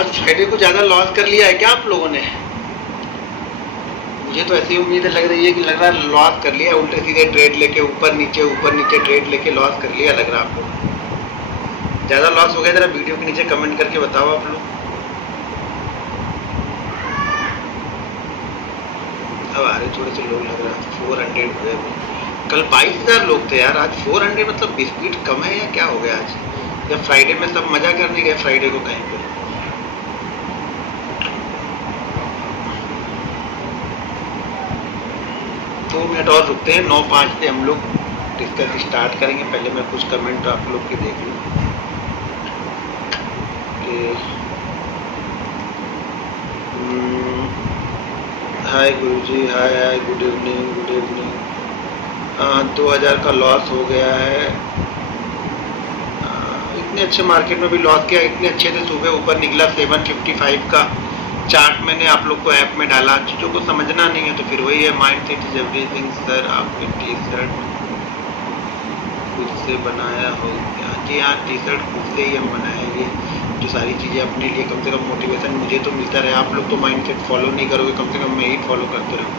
आज फ्राइडे को ज़्यादा लॉस कर लिया है क्या आप लोगों ने? मुझे तो ऐसी उम्मीद लग रही है कि लग रहा है लॉस कर लिया, उल्टे सीधे ट्रेड लेके ऊपर नीचे ट्रेड लेके लॉस कर लिया लग रहा है आप लोग। ज़्यादा लॉस हो गया? ज़रा वीडियो के नीचे कमेंट करके बताओ आप लोग। अब आ रहे थोड़े से लोग लग रहा है 400 हो गए। कल 22,000 लोग थे यार, आज 400 मतलब 20 फीट कम है या क्या हो गया आज? या फ्राइडे में सब मजा करने गए फ्राइडे को कहीं पे? 2 मिनट और रुकते हैं, 9:05 पे हम लोग डिस्कस स्टार्ट करेंगे। पहले मैं कुछ कमेंट आप लोग के देख लूँ। हाय गुरुजी, हाय गुड इवनिंग। 2000 का लॉस हो गया है। इतने अच्छे मार्केट में भी लॉस किया, इतने अच्छे से सुबह ऊपर निकला 755 का चार्ट मैंने आप लोग को ऐप में डाला। चीज़ों को समझना नहीं है तो फिर वही है, mind set is everything. Sir आपने टी शर्ट खुद से बनाया हो क्या? जी हाँ, टी शर्ट खुद से ही हम बनाएंगे। जो सारी चीज़ें अपने लिए कम से कम मोटिवेशन मुझे तो मिलता रहे। आप लोग तो माइंड सेट फॉलो नहीं करोगे, कम से कम मैं ही फॉलो करते रहूँ।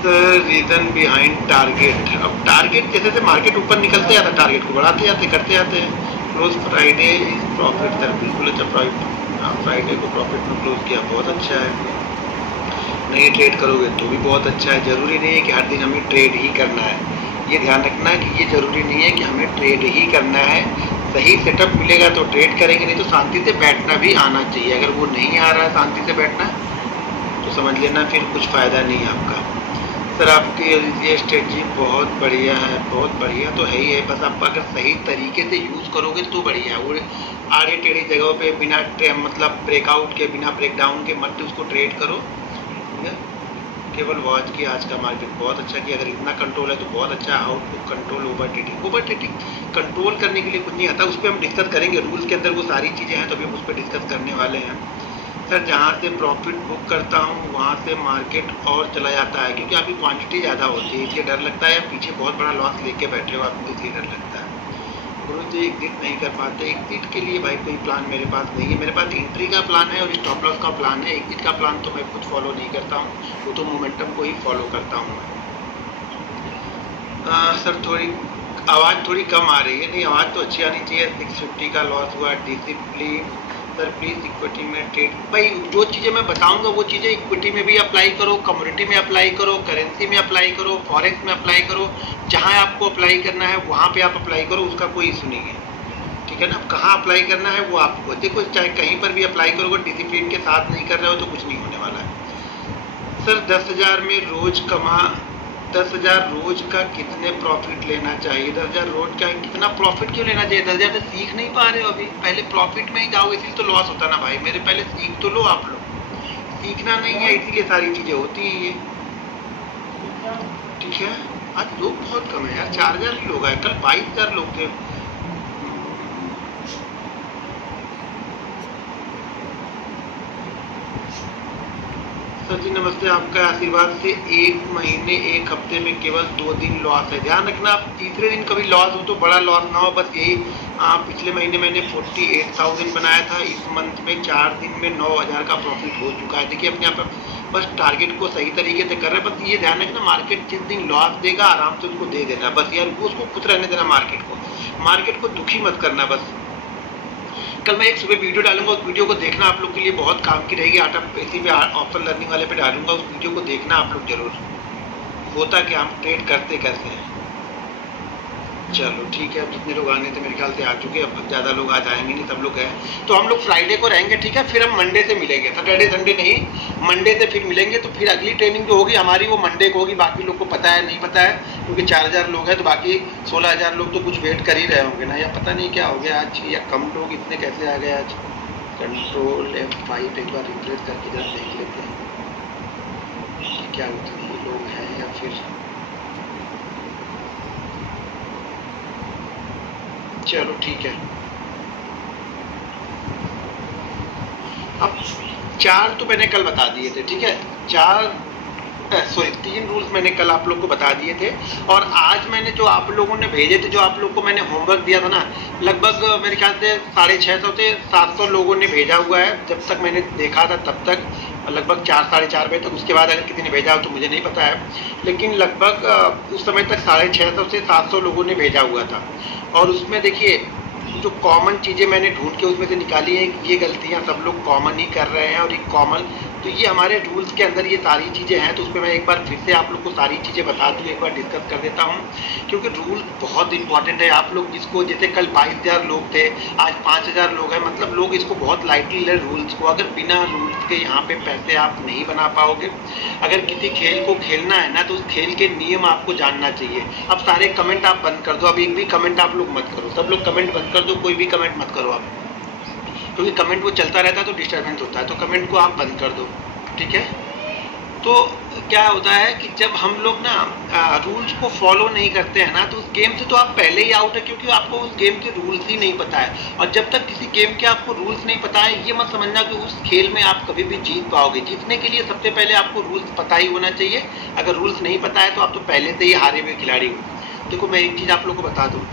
सर रीज़न बिहाइंड टारगेट, अब टारगेट जैसे जैसे मार्केट ऊपर निकलते जाता है टारगेट को बढ़ाते जाते करते जाते हैं। Close Friday is profit. Sir बिल्कुल अच्छा फ्राइडे को प्रॉफिट में क्लोज किया, बहुत अच्छा है। नहीं ट्रेड करोगे तो भी बहुत अच्छा है। ज़रूरी नहीं है कि हर दिन हमें ट्रेड ही करना है, ये ध्यान रखना है कि ये ज़रूरी नहीं है कि हमें ट्रेड ही करना है। सही सेटअप मिलेगा तो ट्रेड करेंगे, नहीं तो शांति से बैठना भी आना चाहिए। अगर वो नहीं आ रहा है शांति से बैठना तो समझ लेना फिर कुछ फ़ायदा नहीं है आपका। सर आपकी ये स्ट्रेटजी बहुत बढ़िया है, बहुत बढ़िया तो है ही है, बस आप अगर सही तरीके से यूज़ करोगे तो बढ़िया है। वो आड़े टेढ़ी जगहों पे बिना मतलब ब्रेकआउट के, बिना ब्रेकडाउन के मत उसको ट्रेड करो। ठीक है, केवल वॉच की आज का मार्केट बहुत अच्छा किया। अगर इतना कंट्रोल है तो बहुत अच्छा। Output control, over trading control करने के लिए कुछ नहीं आता, उस पर हम डिस्कस करेंगे। रूल्स के अंदर वो सारी चीज़ें हैं तो अभी हम उस पर डिस्कस करने वाले हैं। सर जहाँ से प्रॉफिट बुक करता हूँ वहाँ से मार्केट और चला जाता है, क्योंकि आपकी क्वांटिटी ज़्यादा होती है इसलिए डर लगता है, या पीछे बहुत बड़ा लॉस लेके बैठे हो आपको इसलिए डर लगता है। गुरु जी एग्जिट नहीं कर पाते? एग्जिट के लिए भाई कोई प्लान मेरे पास नहीं है। मेरे पास एंट्री का प्लान है और स्टॉप लॉस का प्लान है। एग्जिट का प्लान तो मैं खुद फॉलो नहीं करता हूँ, वो तो मोमेंटम को ही फॉलो करता हूँ मैं। सर थोड़ी आवाज़ थोड़ी कम आ रही है। नहीं, आवाज़ तो अच्छी आनी चाहिए। 650 का लॉस हुआ। डिसिप्लिन सर प्लीज़ इक्विटी में ट्रेड। भाई जो चीज़ें मैं बताऊंगा वो चीज़ें इक्विटी में भी अप्लाई करो, कम्युनिटी में अप्लाई करो, करेंसी में अप्लाई करो, फॉरेक्स में अप्लाई करो। जहाँ आपको अप्लाई करना है वहाँ पे आप अप्लाई करो, उसका कोई इशू नहीं है। ठीक है ना, अब कहाँ अप्लाई करना है वो आपको देखो। चाहे कहीं पर भी अप्लाई करोगे, डिसिप्लिन के साथ नहीं कर रहे हो तो कुछ नहीं होने वाला है। सर 10,000 में रोज 10,000 रोज का कितने प्रॉफिट लेना चाहिए? 10,000 रोज का कितना प्रॉफिट क्यों लेना चाहिए? 10,000 से सीख नहीं पा रहे हो अभी, पहले प्रॉफिट में ही जाओ, इसीलिए तो लॉस होता ना भाई मेरे। पहले सीख तो लो आप लोग, सीखना नहीं है इसीलिए सारी चीजें होती हैं ये। ठीक है, आज लोग बहुत कम है यार, 4,000 ही लोग आए, कल 22,000 लोग थे। सर जी नमस्ते, आपका आशीर्वाद से 1 महीने 1 हफ्ते में केवल 2 दिन लॉस है। ध्यान रखना आप तीसरे दिन कभी लॉस हो तो बड़ा लॉस ना हो, बस यही। पिछले महीने मैंने 48,000 बनाया था, इस मंथ में 4 दिन में 9,000 का प्रॉफिट हो चुका है। देखिए अपने आप बस टारगेट को सही तरीके से कर रहे हैं। बस ये ध्यान रखना, मार्केट जिस दिन लॉस देगा आराम से उसको दे देना बस यार, उसको खुश रहने देना। मार्केट को दुखी मत करना बस। कल मैं एक सुबह वीडियो डालूंगा, उस वीडियो को देखना, आप लोग के लिए बहुत काम की रहेगी। आटा इसी पे ऑफर लर्निंग वाले पे डालूंगा, उस वीडियो को देखना आप लोग जरूर। होता क्या, हम ट्रेड करते कैसे हैं। चलो ठीक है, अब जितने लोग आने थे मेरे ख्याल से आ चुके हैं। अब ज़्यादा लोग आज आएंगे नहीं, सब लोग हैं तो हम लोग फ्राइडे को रहेंगे। ठीक है, फिर हम मंडे से मिलेंगे, सैटरडे संडे नहीं, मंडे से फिर मिलेंगे। तो फिर अगली ट्रेनिंग जो होगी हमारी वो मंडे को होगी। बाकी लोग को पता है नहीं पता है, क्योंकि 4,000 लोग हैं तो बाकी 16,000 लोग तो कुछ वेट कर ही रहे होंगे ना, या पता नहीं क्या हो गया आज, या कम लोग इतने कैसे आ गए आज। कंट्रोल F5 एक बार रिफ्रेश करके जरा देख लेते हैं कि क्या उतने लोग हैं या फिर। चलो ठीक है, अब 4 तो मैंने कल बता दिए थे। ठीक है, 4 सॉरी 3 रूल्स मैंने कल आप लोग को बता दिए थे, और आज मैंने जो आप लोगों ने भेजे थे, जो आप लोग को मैंने होमवर्क दिया था ना, लगभग मेरे ख्याल से 650 से 700 लोगों ने भेजा हुआ है, जब तक मैंने देखा था तब तक, लगभग 4 साढ़े 4 बजे तक। उसके बाद अगर किसी ने भेजा हो तो मुझे नहीं पता है, लेकिन लगभग उस समय तक 650 से 700 लोगों ने भेजा हुआ था। और उसमें देखिए जो कॉमन चीज़ें मैंने ढूंढ के उसमें से निकाली हैं, ये गलतियां सब लोग कॉमन ही कर रहे हैं, और ये कॉमन तो ये हमारे रूल्स के अंदर ये सारी चीज़ें हैं। तो उस पर मैं एक बार फिर से आप लोग को सारी चीज़ें बता दूँ, एक बार डिस्कस कर देता हूँ, क्योंकि रूल बहुत इंपॉर्टेंट है। आप लोग इसको, जैसे कल 22,000 लोग थे, आज 5,000 लोग हैं, मतलब लोग इसको बहुत लाइटली ले रूल्स को। अगर बिना रूल्स के यहाँ पे पैसे आप नहीं बना पाओगे। अगर किसी खेल को खेलना है ना, तो उस खेल के नियम आपको जानना चाहिए। अब सारे कमेंट आप बंद कर दो, अब एक भी कमेंट आप लोग मत करो, सब लोग कमेंट बंद कर दो, कोई भी कमेंट मत करो आप, क्योंकि कमेंट वो चलता रहता है तो डिस्टर्बेंस होता है। तो कमेंट को आप बंद कर दो, ठीक है। तो क्या होता है कि जब हम लोग ना रूल्स को फॉलो नहीं करते हैं ना, तो उस गेम से तो आप पहले ही आउट है, क्योंकि आपको उस गेम के रूल्स ही नहीं पता है। और जब तक किसी गेम के आपको रूल्स नहीं पता है, ये मत समझना कि उस खेल में आप कभी भी जीत पाओगे। जीतने के लिए सबसे पहले आपको रूल्स पता ही होना चाहिए। अगर रूल्स नहीं पता है तो आप तो पहले से ही हारे हुए खिलाड़ी हो। देखो मैं एक चीज़ आप लोग को बता दूँ,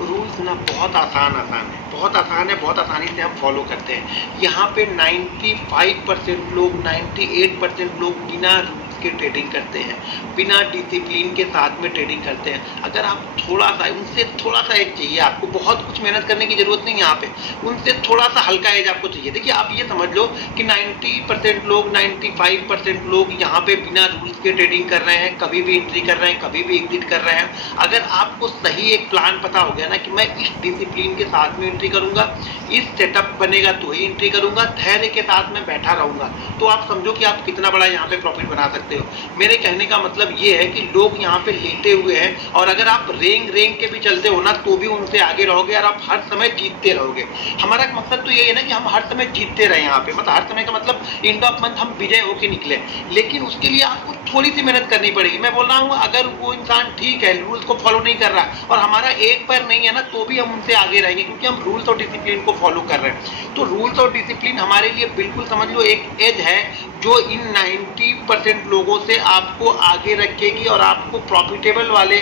रूल्स ना बहुत आसान है, बहुत आसान है, बहुत आसानी से हम फॉलो करते हैं। यहाँ पे 95% लोग, 98% लोग बिना रूल्स के ट्रेडिंग करते हैं, बिना डिसिप्लिन के साथ में ट्रेडिंग करते हैं। अगर आप थोड़ा सा उनसे, थोड़ा सा एज चाहिए आपको, बहुत कुछ मेहनत करने की जरूरत नहीं है यहाँ पे, उनसे थोड़ा सा हल्का एज आपको चाहिए। देखिए आप ये समझ लो कि 90% लोग, 95% लोग यहाँ पे बिना रूल्स के ट्रेडिंग कर रहे हैं, कभी भी एंट्री कर रहे हैं, कभी भी एग्जिट कर रहे हैं। अगर आपको सही एक प्लान पता हो गया ना कि मैं इस डिसिप्लिन के साथ में एंट्री करूंगा, इस सेटअप बनेगा तो ही एंट्री करूंगा, धैर्य के साथ में बैठा रहूंगा, तो आप समझो कि आप कितना बड़ा यहाँ पे प्रॉफिट बना सकते हो। मेरे कहने का मतलब ये है कि लोग यहाँ पे लेटे हुए हैं, और अगर आप रेंग के भी चलते हो ना, तो भी उनसे आगे रहोगे, और आप हर समय जीतते रहोगे। हमारा मकसद तो ये है ना कि हम हर समय जीतते रहे यहाँ पे, मतलब हर समय का मतलब एंड ऑफ मंथ हम विजय होके निकले। लेकिन उसके लिए आपको थोड़ी सी मेहनत करनी पड़ेगी। मैं बोल रहा हूँ अगर वो इंसान ठीक है, रूल्स को फॉलो नहीं कर रहा और हमारा एक पैर नहीं है ना, तो भी हम उनसे आगे रहेंगे, क्योंकि हम रूल्स और डिसिप्लिन को फॉलो कर रहे हैं। तो रूल्स और डिसिप्लिन हमारे लिए बिल्कुल समझ लो एक एज है, जो इन 90% लोगों से आपको आगे रखेगी, और आपको प्रॉफिटेबल वाले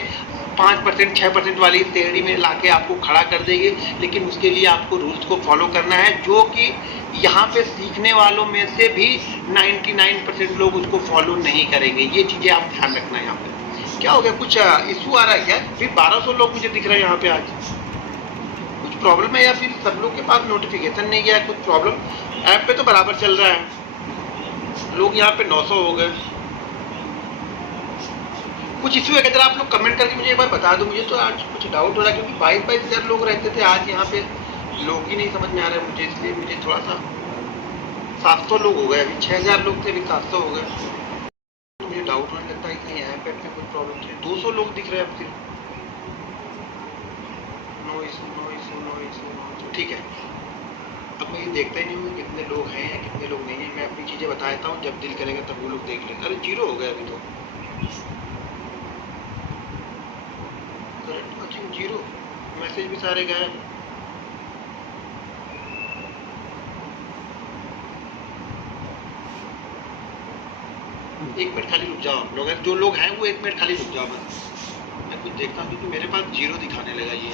5%, 6% वाली श्रेणी में लाके आपको खड़ा कर देगी। लेकिन उसके लिए आपको रूल्स को फॉलो करना है, जो कि यहाँ पे सीखने वालों में से भी 99% लोग उसको फॉलो नहीं करेंगे। ये चीज़ें आप ध्यान रखना है। यहाँ पे क्या हो गया, कुछ इशू आ रहा है क्या? फिर 1200 लोग मुझे दिख रहे हैं यहाँ पे आज, कुछ प्रॉब्लम है या फिर सब लोग के पास नोटिफिकेशन नहीं गया, कुछ प्रॉब्लम? ऐप पे तो बराबर चल रहा है, लोग यहाँ पे 900 हो गए। कुछ इशू है? जरा आप लोग कमेंट करके मुझे एक बार बता दो, मुझे तो आज कुछ डाउट हो रहा है, क्योंकि 22,000 लोग रहते थे, आज यहाँ पे लोग ही नहीं समझ में आ रहे मुझे, इसलिए मुझे थोड़ा सा 700 लोग हो गए, अभी 6,000 लोग थे, अभी 700 हो गए। मुझे डाउट होने लगता है कि यहाँ पे कुछ प्रॉब्लम है। 200 लोग दिख रहे हैं अब सिर्फ। No issue, no issue, no issue, ठीक है। अब मैं ये देखता ही नहीं हूँ कितने लोग हैं या कितने लोग नहीं हैं। मैं अपनी चीज़ें बता देता हूँ, जब दिल करेगा तब वो लोग देख लेंगे। अरे 0 हो गया अभी तो, करंट वॉचिंग 0, मैसेज भी सारे गायब। एक मिनट खाली रुक जाओ आप लोग, जो लोग हैं वो 1 मिनट खाली रुक जाओ बस, मैं कुछ देखता हूँ, क्योंकि मेरे पास 0 दिखाने लगा ये।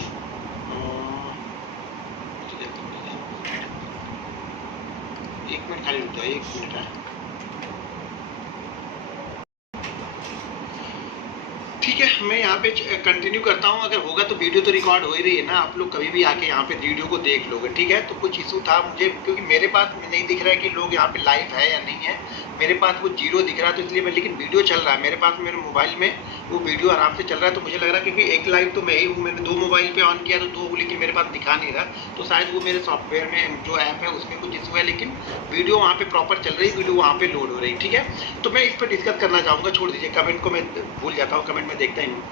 एक मिनट खाली रुक जाओ, 1 मिनट है, ठीक है। मैं यहाँ पे कंटिन्यू करता हूँ। अगर होगा तो वीडियो तो रिकॉर्ड हो ही रही है ना, आप लोग कभी भी आके यहाँ पे वीडियो को देख लोगे, ठीक है। तो कुछ इशू था मुझे, क्योंकि मेरे पास नहीं दिख रहा है कि लोग यहाँ पे लाइव है या नहीं है, मेरे पास वो 0 दिख रहा है, तो इसलिए मैं, लेकिन वीडियो चल रहा है मेरे पास, मेरे मोबाइल में वो वीडियो आराम से चल रहा है। तो मुझे लग रहा है क्योंकि एक लाइव तो मैं ही हूँ, मैंने 2 मोबाइल पे ऑन किया तो 2, लेकिन मेरे पास दिखा नहीं रहा, तो शायद वो मेरे सॉफ्टवेयर में जो ऐप है उसमें कुछ इशू है, लेकिन वीडियो वहाँ पे प्रॉपर चल रही, वीडियो वहाँ पे लोड हो रही, ठीक है। तो मैं इस पर डिस्कस करना चाहूँगा, छोड़ दीजिए, कमेंट को मैं भूल जाता हूँ, कमेंट में देखता ही नहीं।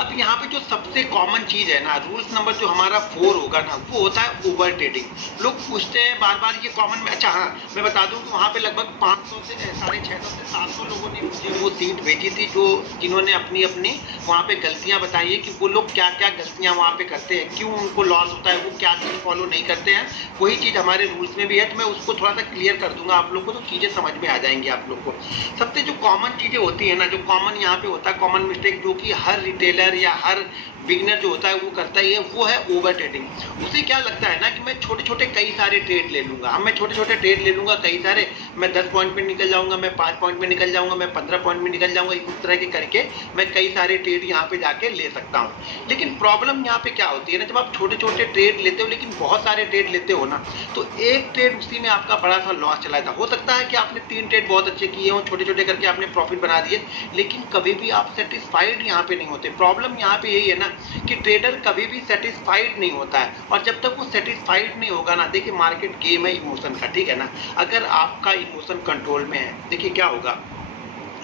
अब यहाँ पे जो सबसे कॉमन चीज है ना, रूल्स नंबर जो हमारा 4 होगा ना, वो होता है ओवर ट्रेडिंग। लोग पूछते हैं बार बार ये कॉमन में। अच्छा हाँ, मैं बता दूं कि वहाँ पे लगभग 500 से 650 से 700 लोगों ने मुझे वो सीट भेजी थी, जो जिन्होंने अपनी अपनी वहाँ पे गलतियाँ बताई है कि वो लोग क्या क्या गलतियाँ वहाँ पे करते हैं, क्यों उनको लॉस होता है, वो क्या चीज़ फॉलो नहीं करते हैं। वही चीज़ हमारे रूल्स में भी है, तो मैं उसको थोड़ा सा क्लियर कर दूंगा आप लोग को, तो चीज़ें समझ में आ जाएंगी आप लोग को। सबसे जो कॉमन चीज़ें होती है ना, जो कॉमन यहाँ पे होता है, कॉमन मिस्टेक जो कि हर रिटेलर या हर बिगनर जो होता है वो करता ही है, वो है ओवर ट्रेडिंग। उसे क्या लगता है ना कि मैं छोटे छोटे कई सारे ट्रेड ले लूंगा, मैं छोटे छोटे ट्रेड ले लूंगा कई सारे, मैं 10 पॉइंट में निकल जाऊंगा, मैं 5 पॉइंट में निकल जाऊंगा, मैं 15 पॉइंट में निकल जाऊंगा, इस तरह के करके मैं कई सारे ट्रेड यहाँ पे जाके ले सकता हूँ। लेकिन प्रॉब्लम यहाँ पे क्या होती है ना, जब आप छोटे छोटे ट्रेड लेते हो लेकिन बहुत सारे ट्रेड लेते हो ना, तो एक ट्रेड उसी में आपका बड़ा सा लॉस चला जाता। हो सकता है कि आपने 3 ट्रेड बहुत अच्छे किए हो, छोटे छोटे करके आपने प्रॉफिट बना दिए, लेकिन कभी भी आप सेटिस्फाइड यहाँ पे नहीं होते। प्रॉब्लम यहाँ पे यही है ना कि ट्रेडर कभी भी सेटिस्फाइड नहीं होता है, और जब तक वो सेटिस्फाइड नहीं होगा ना, देखिए मार्केट गेम है इमोशन का, ठीक है ना। अगर आपका इमोशन कंट्रोल में है, देखिए क्या होगा,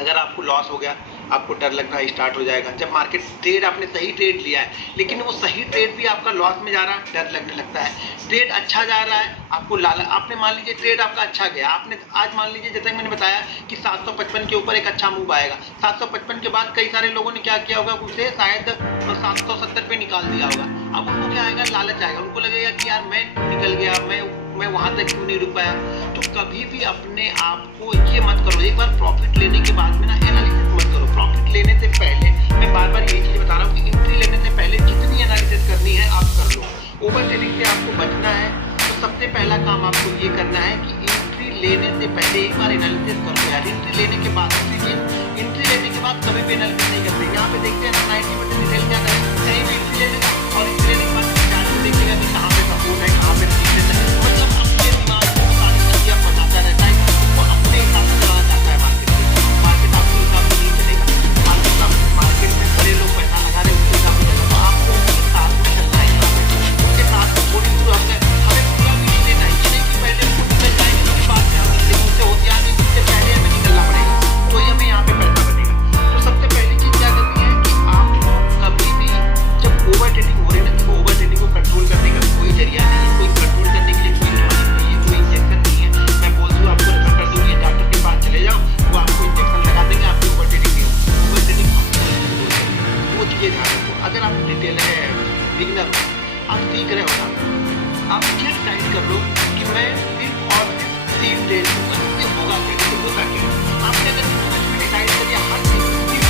अगर आपको लॉस हो गया, आपको डर लगना स्टार्ट हो जाएगा। जब मार्केट ट्रेड आपने सही ट्रेड लिया है, लेकिन वो सही ट्रेड भी आपका लॉस में जा रहा है, डर लगने लगता है। ट्रेड अच्छा जा रहा है, आपको लालच, आपने मान लीजिए ट्रेड आपका अच्छा गया, आपने आज मान लीजिए जैसे मैंने बताया कि 755 के ऊपर एक अच्छा मूव आएगा, 755 के बाद कई सारे लोगों ने क्या किया होगा, उसे शायद 770 पे निकाल दिया होगा। अब उनको क्या आएगा, लालच आएगा, उनको लगेगा कि यार मैं निकल गया, मैं वहां तक क्यों नहीं रुक पाया। तो कभी भी अपने आप को ये मत करो, एक बार प्रॉफिट लेने के बाद में ना एनालिसिस मत करो। प्रॉफिट लेने से पहले मैं बार बार यही चीज बता रहा हूँ कि एंट्री लेने से पहले जितनी एनालिसिस करनी है आप कर लो। ओवर ट्रेडिंग से आपको बचना है, तो सबसे पहला काम आपको ये करना है कि एंट्री लेने से पहले एक बार एनालिसिस करो यार। एंट्री लेने के बाद, एंट्री लेने के बाद कभी भी एनालिसिस नहीं करते। यहाँ पे देखते हैं 90% रिटेल क्या करें, कहीं भी एंट्री ले लेगा और एंट्री लेने के बाद चार्ट में देखिएगा कि कहाँ पे सपोर्ट है, कहाँ पे रेजिस्टेंस है। मतलब अपने दिमाग में सारी चीजें बताता रहता है, वो अपने हिसाब से चलाना चाहता है मार्केट में। मार्केट आपके हिसाब से नहीं चलेगा, मार्केट में बड़े लोग पैसा लगा रहे हैं उसके हिसाब से चलेगा, तो आपको उसके साथ में चलना है। यहाँ पे उसके साथ थोड़ी दूर हमें पूरा भी नहीं लेना है, नहीं कि पहले वो निकल जाएंगे उसके बाद में हमें, लेकिन उससे होशियार नहीं, उससे पहले हमें निकलना पड़ेगा, तो ये हमें यहाँ पे पैसा बनेगा। तो सबसे पहली चीज क्या करनी है कि आप कभी भी जब ओवर ट्रेडिंग हो रही है ना, तो ओवर ट्रेडिंग को कंट्रोल करने का कोई जरिया नहीं है, कोई कंट्रोल करने के लिए कोई दवाई नहीं है, कोई इंजेक्शन नहीं है। मैं बोल दूँ आपको रेफर कर दूँगी डॉक्टर के पास चले जाओ, वो आपको इंजेक्शन लगा देंगे, आपकी ओवर ट्रेडिंग नहीं होगी। ओवर ट्रेडिंग वो चीज़ें ध्यान रखो। अगर आप रिटेलर है, बिगिनर हो, आप सीख रहे हो ना, आप ये डिसाइड कर लो कि मैं सिर्फ और सिर्फ 3 ट्रेड लूंगा, ये होगा क्या, होगा क्या। आपने अगर कुछ भी डिसाइड कर दिया, हर चीज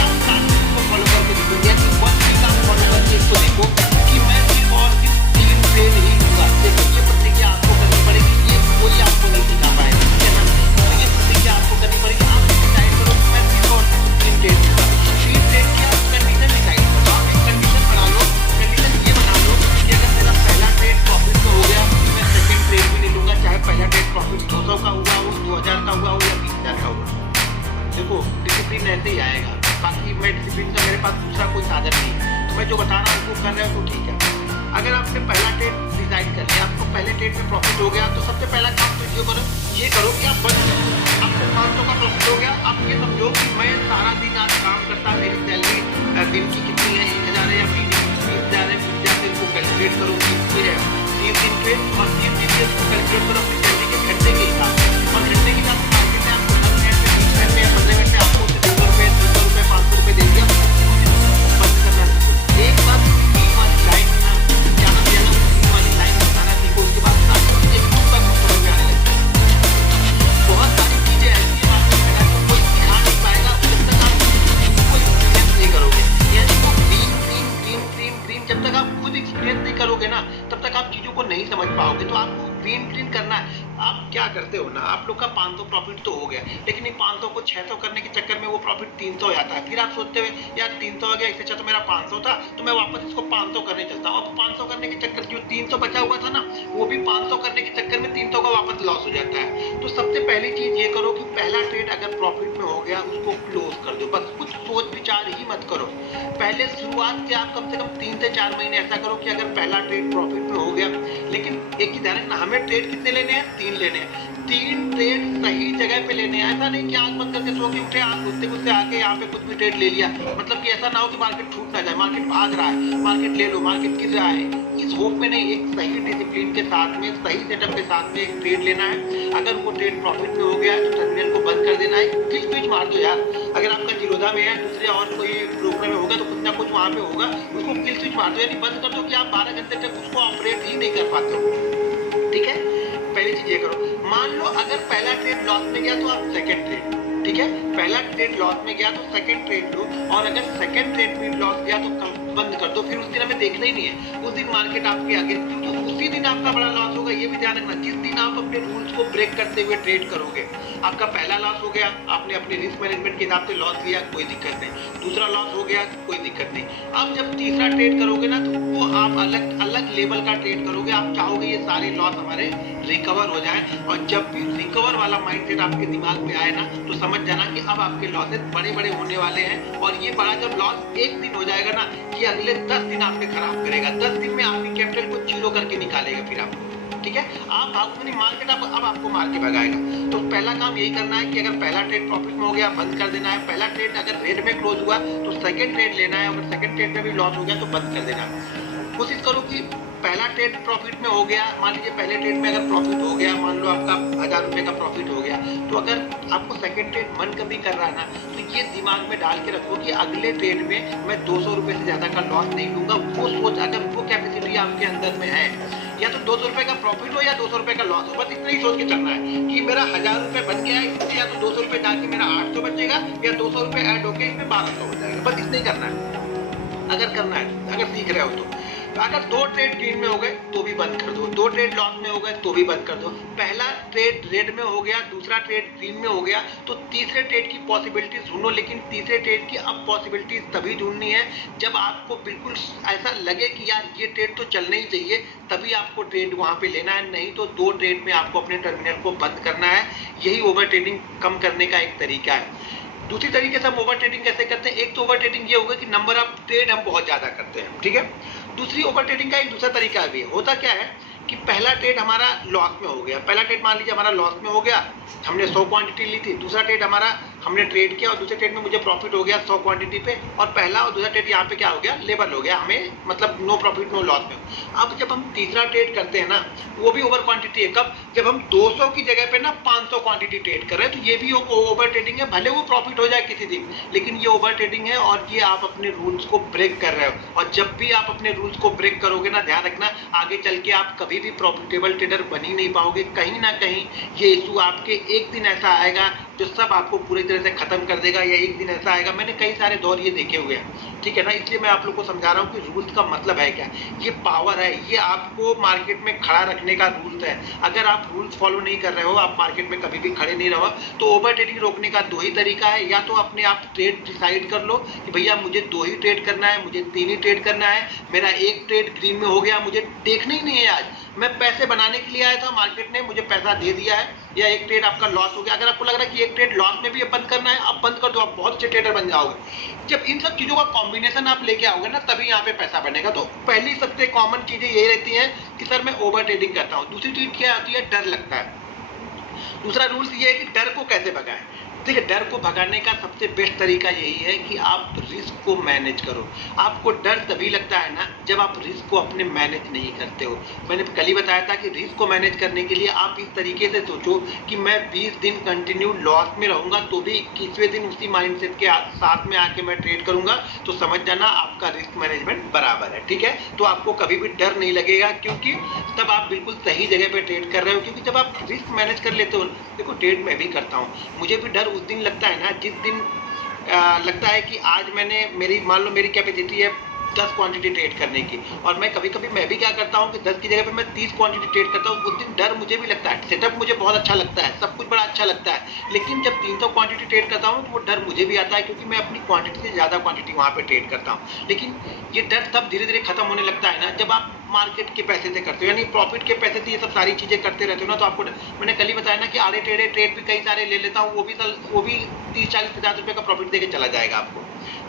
आप को फॉलो करके देखोगे, या वन वीक आप फॉलो करके इसको देखो कि मैं सिर्फ और सिर्फ 3 ट्रेड ही लूंगा। देखो ये प्रतिक्रिया आपको करनी पड़ेगी, ये कोई आपको नहीं सिखा पाएगा, ठीक है ना। तो ये प्रतिक्रिया आपको करनी पड़ेगी। आप डिसाइड करो कि मैं सिर्फ और सिर्फ 3 ट्रेड लूंगा। 3 ट्रेड की आप कंडीशन डिसाइड करो, आप एक कंडीशन बना लो। कंडीशन ये बना लो कि अगर मेरा पहला ट्रेड प्रॉफिट में हो गया, मैं सेकंड ट्रेड भी नहीं लूंगा, चाहे पहला ट्रेड प्रॉफिट 200 का हुआ हो, 2000 का हुआ हो या 20000 का हुआ। देखो डिसिप्लिन ऐसे ही आएगा, बाकी मैं डिसिप्लिन का मेरे पास दूसरा कोई साधन नहीं है, तो मैं जो बता रहा हूँ वो कर रहे हो तो ठीक है। अगर आपने पहला ट्रेड डिसाइड कर लिया, आपको पहले ट्रेड में प्रॉफिट हो गया, तो सबसे पहला काम तो ये करो कि आप बच जाओ। आपको 500 का प्रॉफिट हो गया, आप ये समझो कि मैं सारा दिन आज काम करता, मेरी सैलरी दिन की कितनी है, 1000 है या महीने की 20,000 है, 20,000 से इसको कैलकुलेट करो, 3 दिन पे और 3 दिन पे इसको कैलकुलेट करो अपनी सैलरी के घंटे के हिसाब से, और घंटे के हिसाब से मार्केट में आपको 10 मिनट में, 20 मिनट में या 15 मिनट में आपको 200 रुपये, 300 रुपये, 500 रुपये दे दिया, बंद करना सीखो। एक बार तीन वाली लाइन ना जाना तीन वाली लाइन बताना सीखो, उसके बाद सारी चीजें खुद ब खुद समझ में आने लगती है। बहुत सारी चीजें ऐसी हैं मार्केट में ना, कोई सिखा नहीं पाएगा जब तक आप कोई एक्सपीरियंस नहीं करोगे। यानी वो ग्रीन जब तक आप खुद एक्सपीरियंस नहीं करोगे ना, तब तक आप चीजों को नहीं समझ पाओगे। तो आपको ग्रीन करना है। आप क्या करते हो ना, आप लोग का 500 प्रॉफिट तो हो गया, लेकिन 500 को 600 करने के चक्कर में वो प्रॉफिट 300 आता है। फिर आप सोचते हुए यार 300 आ गया, इससे अच्छा तो मेरा 500 था, तो मैं वापस इसको 500 करने चलता हूँ। अब 500 करने के चक्कर जो 300 बचा हुआ था ना, वो भी 500 करने के चक्कर में 300 का वापस लॉस हो जाता है। तो सबसे पहली चीज ये करो कि पहला ट्रेड अगर प्रॉफिट में हो गया, उसको क्लोज कर दो। बस कुछ सोच विचार ही मत करो। पहले शुरुआत से आप कम से कम 3 से 4 महीने ऐसा करो कि अगर पहला ट्रेड प्रॉफिट में हो गया, लेकिन एक ही ध्यान रखना, हमें ट्रेड कितने लेने हैं, 3 लेने हैं। 3 ट्रेड सही जगह पे लेने हैं। ऐसा नहीं कि आंख बंद करके सो के उठे, आंख घुसते घुसते आके यहाँ पे कुछ भी ट्रेड ले लिया। मतलब कि ऐसा ना हो कि मार्केट छूट ना जाए, मार्केट भाग रहा है, मार्केट ले लो, मार्केट गिर रहा है, इस होप में नहीं। एक सही डिसिप्लिन के साथ में, सही सेटअप के साथ में एक ट्रेड लेना है। अगर वो ट्रेड प्रॉफिट में हो गया है तो टर्मिनल को बंद कर देना है, किल स्विच मार दो यार। अगर आपका जीरोधा में है, दूसरे और कोई ब्रोकर में होगा तो कुछ ना कुछ वहां पे होगा, उसको किल स्विच मार दो, यानी बंद कर दो कि आप 12 घंटे तक उसको ऑपरेट ही नहीं कर पाते हो। ठीक है, पहली चीज ये करो। मान लो अगर पहला ट्रेड लॉस में गया तो आप सेकंड ट्रेड, ठीक है, पहला ट्रेड लॉस में गया तो सेकंड ट्रेड लो, और अगर सेकंड ट्रेड भी लॉस गया तो बंद कर दो। फिर उस दिन हमें देखना ही नहीं है, उस दिन मार्केट आपके आगे, क्योंकि उसी दिन आपका बड़ा लॉस होगा। ये भी ध्यान रखना, जिस दिन आप अपने रूल्स को ब्रेक करते हुए ट्रेड करोगे, आपका पहला लॉस हो गया, आपने अपने रिस्क मैनेजमेंट के हिसाब से लॉस लिया, कोई दिक्कत नहीं। दूसरा लॉस हो गया, कोई दिक्कत नहीं। अब जब तीसरा ट्रेड करोगे ना, तो वो आप अलग अलग लेवल का ट्रेड करोगे। आप चाहोगे ये सारे लॉस हमारे रिकवर हो जाए, और जब भी रिकवर वाला माइंडसेट आपके दिमाग में आए ना, तो समझ जाना कि अब आपके लॉसेस बड़े बड़े होने वाले हैं। और ये बड़ा जब लॉस एक दिन हो जाएगा ना, ये अगले 10 दिन आपके खराब करेगा। 10 दिन में आपकी कैपिटल को जीरो करके निकालेगा फिर आपको। ठीक है, आप भागो नहीं, मार्केट अब आपको मार के भगाएगा। तो पहला काम यही करना है कि अगर पहला ट्रेड प्रॉफिट में हो गया, बंद कर देना है। पहला ट्रेड अगर रेड में क्लोज हुआ तो सेकंड ट्रेड लेना है, अगर सेकंड ट्रेड में भी लॉस हो गया तो बंद कर देना। कोशिश करो कि पहला ट्रेड प्रॉफिट में हो गया, मान लीजिए पहले ट्रेड में अगर प्रॉफिट हो गया, मान लो आपका 1000 रुपए का प्रॉफिट हो गया, तो अगर आपको सेकंड ट्रेड मन कभी कर रहा है ना, तो ये दिमाग में डाल के रखो कि अगले ट्रेड में मैं 200 रुपए से ज्यादा का लॉस नहीं लूंगा। वो सोच, अगर वो कैपेसिटी आपके अंदर में है, या तो 200 रुपए का प्रॉफिट हो या 200 रुपए का लॉस हो, बस इतना ही सोच के चलना है कि मेरा 1000 रुपए बन गया है, इसमें या तो 200 रुपए जाके मेरा 800 बचेगा, या 200 रुपए ऐड होके इसमें 1200 हो जाएगा। बस इतना ही करना है अगर करना है, अगर सीख रहे हो तो। अगर 2 ट्रेड ग्रीन में हो गए तो भी बंद कर दो, 2 ट्रेड लॉस में हो गए तो भी बंद कर दो। पहला ट्रेड रेड में हो गया, दूसरा ट्रेड ग्रीन में हो गया, तो तीसरे ट्रेड की पॉसिबिलिटीज ढूंढो। लेकिन तीसरे ट्रेड की अब पॉसिबिलिटीज तभी ढूंढनी है जब आपको बिल्कुल ऐसा लगे कि यार ये ट्रेड तो चलना ही चाहिए, तभी आपको ट्रेड वहां पे लेना है। नहीं तो 2 ट्रेड में आपको अपने टर्मिनल को बंद करना है। यही ओवर ट्रेडिंग कम करने का एक तरीका है। दूसरी तरीके से हम ओवर ट्रेडिंग कैसे करते हैं, एक तो ओवर ट्रेडिंग ये होगा कि नंबर ऑफ ट्रेड हम बहुत ज्यादा करते हैं, ठीक है। दूसरी ओवर ट्रेडिंग का एक दूसरा तरीका भी है। होता क्या है कि पहला ट्रेड हमारा लॉस में हो गया, पहला ट्रेड मान लीजिए हमारा लॉस में हो गया, हमने 100 क्वांटिटी ली थी। दूसरा ट्रेड हमारा हमने ट्रेड किया और दूसरे ट्रेड में मुझे प्रॉफिट हो गया 100 क्वांटिटी पे, और पहला और दूसरा ट्रेड यहाँ पे क्या हो गया, लेवल हो गया, हमें मतलब नो प्रॉफिट नो लॉस में। अब जब हम तीसरा ट्रेड करते हैं ना, वो भी ओवर क्वांटिटी है। कब, जब हम 200 की जगह पे ना 500 क्वांटिटी ट्रेड कर रहे हैं, तो ये भी ओवर ट्रेडिंग है। भले वो प्रॉफिट हो जाए किसी दिन, लेकिन ये ओवर ट्रेडिंग है और ये आप अपने रूल्स को ब्रेक कर रहे हो। और जब भी आप अपने रूल्स को ब्रेक करोगे ना, ध्यान रखना आगे चल के आप कभी भी प्रॉफिटेबल ट्रेडर बन ही नहीं पाओगे। कहीं ना कहीं ये इशू आपके एक दिन ऐसा आएगा जो सब आपको पूरी तरह से खत्म कर देगा, या एक दिन ऐसा आएगा, मैंने कई सारे दौर ये देखे हुए हैं, ठीक है ना। इसलिए मैं आप लोग को समझा रहा हूँ कि रूल्स का मतलब है क्या, ये पावर है, ये आपको मार्केट में खड़ा रखने का रूल्स है। अगर आप रूल्स फॉलो नहीं कर रहे हो, आप मार्केट में कभी भी खड़े नहीं रहो, तो ओवर ट्रेडिंग रोकने का 2 ही तरीका है। या तो अपने आप ट्रेड डिसाइड कर लो कि भैया मुझे 2 ही ट्रेड करना है, मुझे 3 ही ट्रेड करना है, मेरा एक ट्रेड ग्रीन में हो गया, मुझे देखना ही नहीं है। आज मैं पैसे बनाने के लिए आया था, मार्केट ने मुझे पैसा दे दिया है, या एक ट्रेड आपका लॉस हो गया। अगर आपको लग रहा है कि एक ट्रेड लॉस में भी बंद करना है, आप बंद कर दो, आप बहुत अच्छे ट्रेडर बन जाओगे। जब इन सब चीजों का कॉम्बिनेशन आप लेके आओगे ना, तभी यहाँ पे पैसा बनेगा। तो पहली सबसे कॉमन चीजें यही रहती हैं कि सर मैं ओवर ट्रेडिंग करता हूँ। दूसरी चीज क्या आती है, डर लगता है। दूसरा रूल्स ये है कि डर को कैसे भगाएं। देखिए, डर को भगाने का सबसे बेस्ट तरीका यही है कि आप रिस्क को मैनेज करो। आपको डर तभी लगता है ना जब आप रिस्क को अपने मैनेज नहीं करते हो। मैंने कल ही बताया था कि रिस्क को मैनेज करने के लिए आप इस तरीके से सोचो कि मैं 20 दिन कंटिन्यू लॉस में रहूंगा, तो भी 21वें दिन उसी माइंडसेट के साथ में आके मैं ट्रेड करूंगा, तो समझ जाना आपका रिस्क मैनेजमेंट बराबर है, ठीक है। तो आपको कभी भी डर नहीं लगेगा, क्योंकि तब आप बिल्कुल सही जगह पे ट्रेड कर रहे हो। क्योंकि जब आप रिस्क मैनेज कर लेते हो, देखो ट्रेड मैं भी करता हूँ, मुझे भी डर उस दिन लगता है ना जिस दिन लगता है कि आज मैंने मान लो मेरी कैपेसिटी है 10 क्वांटिटी ट्रेड करने की, और मैं कभी कभी मैं भी क्या करता हूँ कि 10 की जगह पे मैं 30 क्वांटिटी ट्रेड करता हूँ। उस दिन डर मुझे भी लगता है, सेटअप मुझे बहुत अच्छा लगता है, सब कुछ बड़ा अच्छा लगता है। लेकिन जब 300 क्वांटिटी ट्रेड करता हूँ तो वो डर मुझे भी आता है, क्योंकि मैं अपनी क्वांटिटी से ज्यादा क्वांटिटी वहां पे ट्रेड करता हूँ। लेकिन ये डर तब धीरे धीरे खत्म होने लगता है ना जब आप मार्केट के पैसे से करते हो, यानी प्रॉफिट के पैसे से ये सब सारी चीजें करते रहते हो ना, तो आपको मैंने कल ही बताया ना कि आड़े टेढ़े ट्रेड भी कई सारे ले लेता हूँ, वो भी 30, 40, 50 रुपए का प्रॉफिट देके चला जाएगा आपको।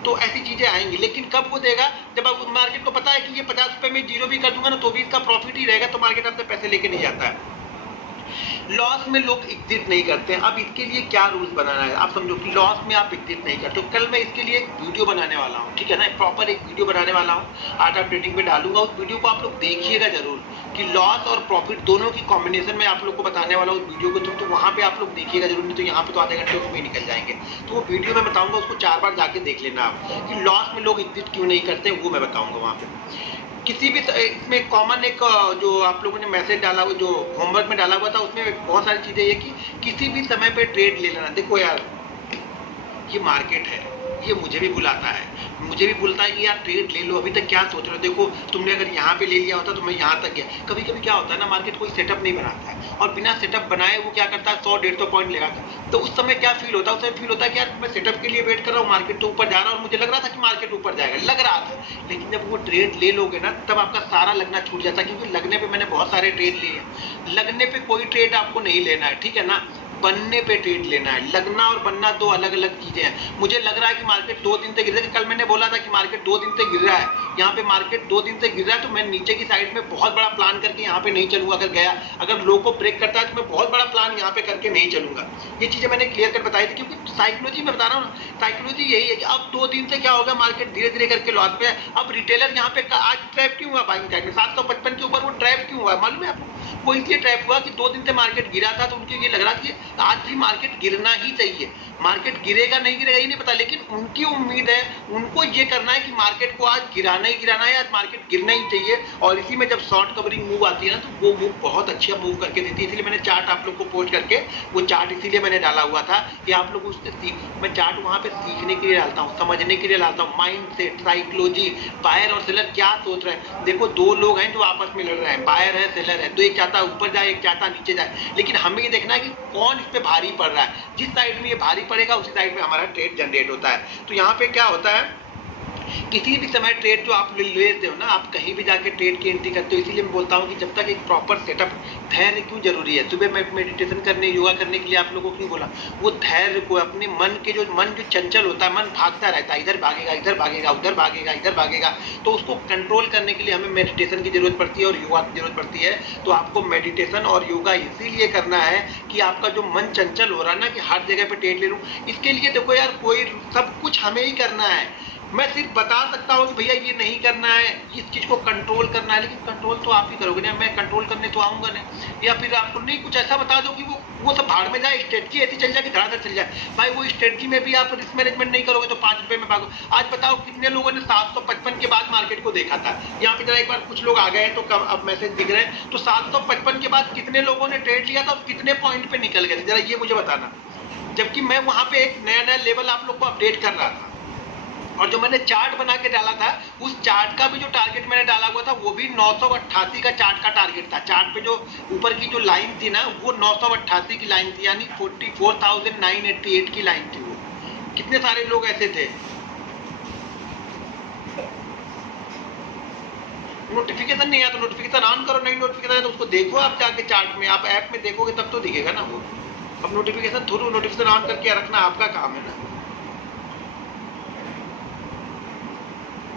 तो ऐसी चीजें आएंगी, लेकिन कब वो देगा, जब आप मार्केट को पता है कि ये 50 रुपए में जीरो भी कर दूंगा ना तो भी इसका प्रॉफिट ही रहेगा, तो मार्केट आपसे पैसे लेके नहीं जाता है। लॉस में लोग एग्जिट नहीं करते हैं। अब इसके लिए क्या रूल्स बनाना है, आप समझो कि लॉस में आप एग्जिट नहीं करते। तो कल मैं इसके लिए एक वीडियो बनाने वाला हूँ, ठीक है ना, प्रॉपर एक वीडियो बनाने वाला हूँ, आर्ट ऑफ ट्रेडिंग पे डालूंगा। उस वीडियो को आप लोग देखिएगा जरूर कि लॉस और प्रॉफिट दोनों की कॉम्बिनेशन में आप लोग को बताने वाला हूँ उस वीडियो को। तो वहाँ पे आप लोग देखिएगा जरूर, नहीं तो यहाँ पे तो आधे घंटे उसमें निकल जाएंगे। तो वो वीडियो मैं बताऊंगा, उसको 4 बार जाके देख लेना आप कि लॉस में लोग एग्जिट क्यों नहीं करते, वो मैं बताऊंगा वहाँ पे। किसी भी इसमें कॉमन एक जो आप लोगों ने मैसेज डाला हुआ, जो होमवर्क में डाला हुआ था, उसमें बहुत सारी चीजें ये कि किसी भी समय पे ट्रेड ले लेना। देखो यार, ये मार्केट है, ये मुझे भी बुलाता है, मुझे भी बोलता है कि यार ट्रेड ले लो, अभी तक क्या सोच रहे हो, देखो तुमने अगर यहाँ पे ले लिया होता तो मैं यहाँ तक गया। कभी कभी क्या होता है ना, मार्केट कोई सेटअप नहीं बनाता है और बिना सेटअप बनाए वो क्या करता है 100-150 पॉइंट लगाता है। तो उस समय क्या फील होता है, उस समय फील होता है कि यार मैं सेटअप के लिए वेट कर रहा हूँ, मार्केट तो ऊपर जा रहा है और मुझे लग रहा था कि मार्केट ऊपर जाएगा, लग रहा था। लेकिन जब वो ट्रेड ले लोगे ना, तब आपका सारा लगना छूट जाता है। क्योंकि लगने पे मैंने बहुत सारे ट्रेड लिए हैं, लगने पे कोई ट्रेड आपको नहीं लेना है, ठीक है ना, बनने पे ट्रेड लेना है। लगना और बनना दो अलग अलग चीजें हैं। मुझे लग रहा है कि मार्केट 2 दिन से गिर रहा है, कल मैंने बोला था कि मार्केट 2 दिन से गिर रहा है, यहाँ पे मार्केट 2 दिन से गिर रहा है, तो मैं नीचे की साइड में बहुत बड़ा प्लान करके यहाँ पे नहीं चलूंगा। अगर गया, अगर लो को ब्रेक करता है तो मैं बहुत बड़ा प्लान यहाँ पे करके नहीं चलूंगा। ये चीजें मैंने क्लियर कर बताई थी, क्योंकि साइकोलॉजी में बता रहा हूँ ना, साइकोलॉजी यही है कि अब 2 दिन से क्या होगा, मार्केट धीरे धीरे करके लॉस पे है। अब रिटेलर यहाँ पे आज ट्रैप क्यों हुआ बाइंग टाइम में 755 के ऊपर, वो ट्रैप क्यों हुआ मालूम है आपको? वो इसलिए ट्रैप हुआ कि 2 दिन से मार्केट गिरा था, तो उनको ये लग रहा कि आज भी मार्केट गिरना ही चाहिए। मार्केट गिरेगा नहीं गिरेगा ये नहीं पता, लेकिन उनकी उम्मीद है, उनको ये करना है कि मार्केट को आज गिराना ही गिराना है, आज मार्केट गिरना ही चाहिए। और इसी में जब शॉर्ट कवरिंग मूव आती है ना, तो वो मूव बहुत अच्छा मूव करके देती है। इसलिए मैंने चार्ट आप लोग को पोस्ट करके, वो चार्ट इसीलिए मैंने डाला हुआ था कि आप लोग उससे मैं चार्ट वहां पे सीखने के लिए डालता हूँ, समझने के लिए डालता हूँ। माइंड सेट, साइकोलॉजी, बायर और सेलर क्या सोच रहे हैं। देखो 2 लोग हैं जो आपस में लड़ रहे हैं, बायर है सेलर है, तो एक चाहता है ऊपर जाए, एक चाहता नीचे जाए। लेकिन हमें ये देखना है कि कौन इस पे भारी पड़ रहा है। जिस साइड में ये भारी पड़ेगा उसी साइड में हमारा ट्रेड जनरेट होता है। तो यहाँ पे क्या होता है, किसी भी समय ट्रेड जो आप लेते हो ना, आप कहीं भी जाके ट्रेड की एंट्री करते हो। इसीलिए मैं बोलता हूँ कि जब तक एक प्रॉपर सेटअप, धैर्य क्यों जरूरी है। सुबह मैं मेडिटेशन करने, योगा करने के लिए आप लोगों को क्यों बोला, वो धैर्य को, अपने मन जो चंचल होता है, मन भागता रहता है, इधर भागेगा, इधर भागेगा, उधर भागेगा, इधर भागेगा, तो उसको कंट्रोल करने के लिए हमें मेडिटेशन की जरूरत पड़ती है और योगा की जरूरत पड़ती है। तो आपको मेडिटेशन और योगा इसीलिए करना है कि आपका जो मन चंचल हो रहा है ना, कि हर जगह पे ट्रेड ले लूं, इसके लिए देखो यार, कोई सब कुछ हमें ही करना है। मैं सिर्फ बता सकता हूँ कि भैया ये नहीं करना है, इस चीज को कंट्रोल करना है, लेकिन कंट्रोल तो आप ही करोगे ना, मैं कंट्रोल करने तो आऊंगा नहीं। या फिर आपको नहीं कुछ ऐसा बता दो कि वो सब भाड़ में जाए, स्ट्रेटजी ऐसी चल जाए कि धड़ाधड़ चल जाए। भाई वो स्ट्रेटजी में भी आप रिस्क मैनेजमेंट नहीं करोगे तो 5 रुपए में भागो। आज बताओ कितने लोगों ने 755 के बाद मार्केट को देखा था। यहाँ पे जरा एक बार कुछ लोग आ गए हैं तो कब अब मैसेज दिख रहे हैं, तो 755 के बाद कितने लोगों ने ट्रेड लिया था और कितने पॉइंट पे निकल गए थे, जरा ये मुझे बताना। जबकि मैं वहां पे एक नया नया लेवल आप लोग को अपडेट कर रहा था, और जो मैंने चार्ट बना के डाला था, उस चार्ट का भी जो टारगेट मैंने डाला हुआ था, वो भी 988 का चार्ट का टारगेट था। चार्ट पे जो ऊपर की जो लाइन थी ना, वो 988 की लाइन थी, यानी 44,988 की लाइन थी। वो कितने सारे लोग ऐसे थे। नोटिफिकेशन नहीं आया तो नोटिफिकेशन ऑन करो, नहीं नोटिफिकेशन है तो उसको देखो आप जाके चार्ट में, आप ऐप में देखोगे तब तो दिखेगा ना वो। अब नोटिफिकेशन थ्रू नोटिफिकेशन ऑन करके रखना आपका काम है ना।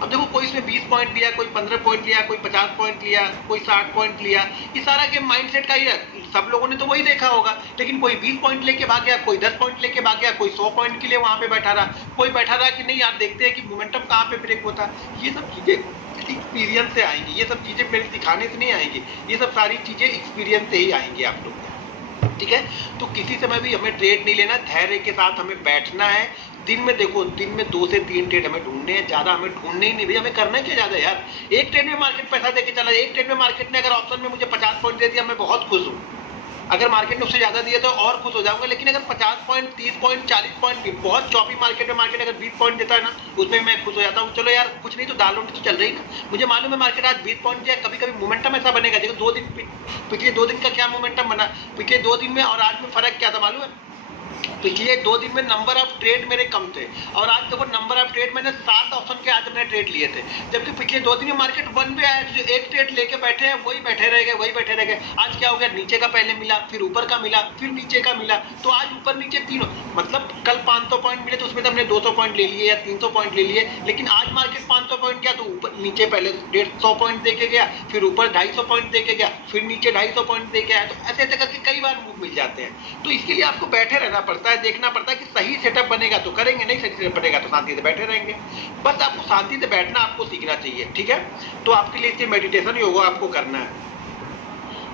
अब देखो कोई इसमें 20 पॉइंट लिया, कोई 15 पॉइंट लिया, कोई 50 पॉइंट लिया, कोई 60 पॉइंट लिया, ये सारा गेम माइंडसेट का ही है। सब लोगों ने तो वही देखा होगा, लेकिन कोई 20 पॉइंट लेके भाग गया, कोई 10 पॉइंट लेके भाग गया, कोई 100 पॉइंट के लिए वहां पे बैठा रहा, कोई बैठा रहा कि नहीं यार देखते हैं कि मोमेंटम कहाँ पे ब्रेक होता है। ये सब चीजें एक्सपीरियंस से आएंगी, ये सब चीजें मेरे सिखाने से नहीं आएंगी, ये सब सारी चीजें एक्सपीरियंस से ही आएंगी आप लोग, ठीक है। तो किसी समय भी हमें ट्रेड नहीं लेना, धैर्य के साथ हमें बैठना है। दिन में देखो, दिन में 2 से 3 ट्रेड हमें ढूंढने हैं, ज्यादा हमें ढूंढने ही नहीं भैया, हमें करना क्या ज्यादा यार। एक ट्रेड में मार्केट पैसा देके चला, एक ट्रेड में मार्केट ने अगर ऑप्शन में मुझे 50 पॉइंट दे दिया, मैं बहुत खुश हूँ। अगर मार्केट ने उससे ज्यादा दिया तो और खुश हो जाऊंगा, लेकिन अगर 50 पॉइंट, 30 पॉइंट, 40 पॉइंट, बहुत चौपी मार्केट में मार्केट अगर 20 पॉइंट देता है ना, उसमें मैं खुश हो जाता हूँ। चलो यार कुछ नहीं तो दाल रोटी तो चल रही ना। मुझे मालूम है मार्केट आज 20 पॉइंट दिया, कभी कभी मोमेंटम ऐसा बनेगा। देखो 2 दिन, पिछले 2 दिन का क्या मोमेंटम बना, पिछले 2 दिन में और आज में फर्क क्या था मालूम है। पिछले 2 दिन में नंबर ऑफ ट्रेड मेरे कम थे और आज देखो नंबर ऑफ ट्रेड मैंने 7 ऑप्शन के आज मैंने ट्रेड लिए थे, जबकि पिछले 2 दिन में मार्केट 1 पे आया, जो एक ट्रेड लेके बैठे हैं वही बैठे रह गए। आज क्या हो गया, नीचे का पहले मिला, फिर ऊपर का मिला, फिर नीचे का मिला, तो आज ऊपर नीचे तीनों, मतलब कल 500 पॉइंट मिले तो उसमें तो हमने 200 पॉइंट ले लिए या 300 पॉइंट ले लिए, लेकिन आज मार्केट 500 पॉइंट गया तो ऊपर नीचे पहले 150 पॉइंट देके गया, फिर ऊपर 250 पॉइंट देके गया, फिर नीचे 250 पॉइंट देके आया, तो ऐसे ऐसे करके कई बार मूव मिल जाते हैं। तो इसके लिए आपको बैठे रहना पड़ता है, देखना पड़ता है कि सही सेटअप बनेगा तो करेंगे, नहीं सही सेटअप बनेगा तो शांति से बैठे रहेंगे। बस आपको शांति से बैठना आपको सीखना चाहिए, ठीक है। तो आपके लिए इससे मेडिटेशन योगा आपको करना है।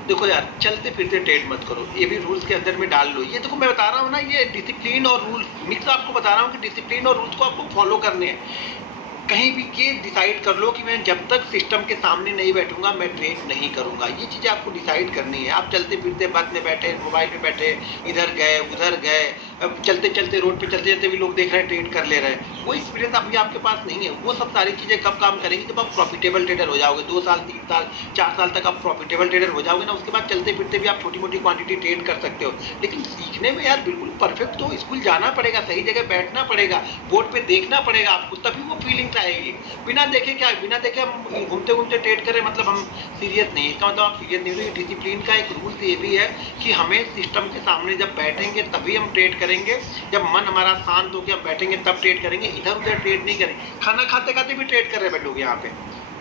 देखो यार, चलते फिरते ट्रेड मत करो, ये भी रूल्स के अंदर में डाल लो। ये देखो मैं बता रहा हूँ ना, ये डिसिप्लिन और रूल मिक्स आपको बता रहा हूँ कि डिसिप्लिन और रूल्स को आपको फॉलो करने हैं। कहीं भी ये डिसाइड कर लो कि मैं जब तक सिस्टम के सामने नहीं बैठूंगा मैं ट्रेड नहीं करूंगा। ये चीज़ें आपको डिसाइड करनी है। आप चलते फिरते बस में बैठे, मोबाइल पे बैठे, इधर गए उधर गए, अब चलते चलते रोड पे चलते चलते भी लोग देख रहे हैं ट्रेड कर ले रहे हैं, वो एक्सपीरियंस अभी आपके पास नहीं है। वो सब सारी चीज़ें कब काम करेंगी, जब आप प्रॉफिटेबल ट्रेडर हो जाओगे। 2 साल 3 साल 4 साल तक आप प्रॉफिटेबल ट्रेडर हो जाओगे ना, उसके बाद चलते फिरते भी आप छोटी मोटी क्वांटिटी ट्रेड कर सकते हो। लेकिन सीखने में यार बिल्कुल परफेक्ट तो स्कूल जाना पड़ेगा, सही जगह बैठना पड़ेगा, बोर्ड पे देखना पड़ेगा आपको, तभी वो फीलिंग्स आएगी। बिना देखे क्या, बिना देखे हम घूमते घूमते ट्रेड करें मतलब हम सीरियस नहीं, इसका मतलब आप सीरियस नहीं हो। डिसिप्लिन का एक रूल ये भी है कि हमें सिस्टम के सामने जब बैठेंगे तभी हम ट्रेड करेंगे, जब मन हमारा शांत होकर हम बैठेंगे तब ट्रेड करेंगे, इधर उधर ट्रेड नहीं करेंगे। खाना खाते खाते भी ट्रेड कर रहे हैं लोग यहाँ पे,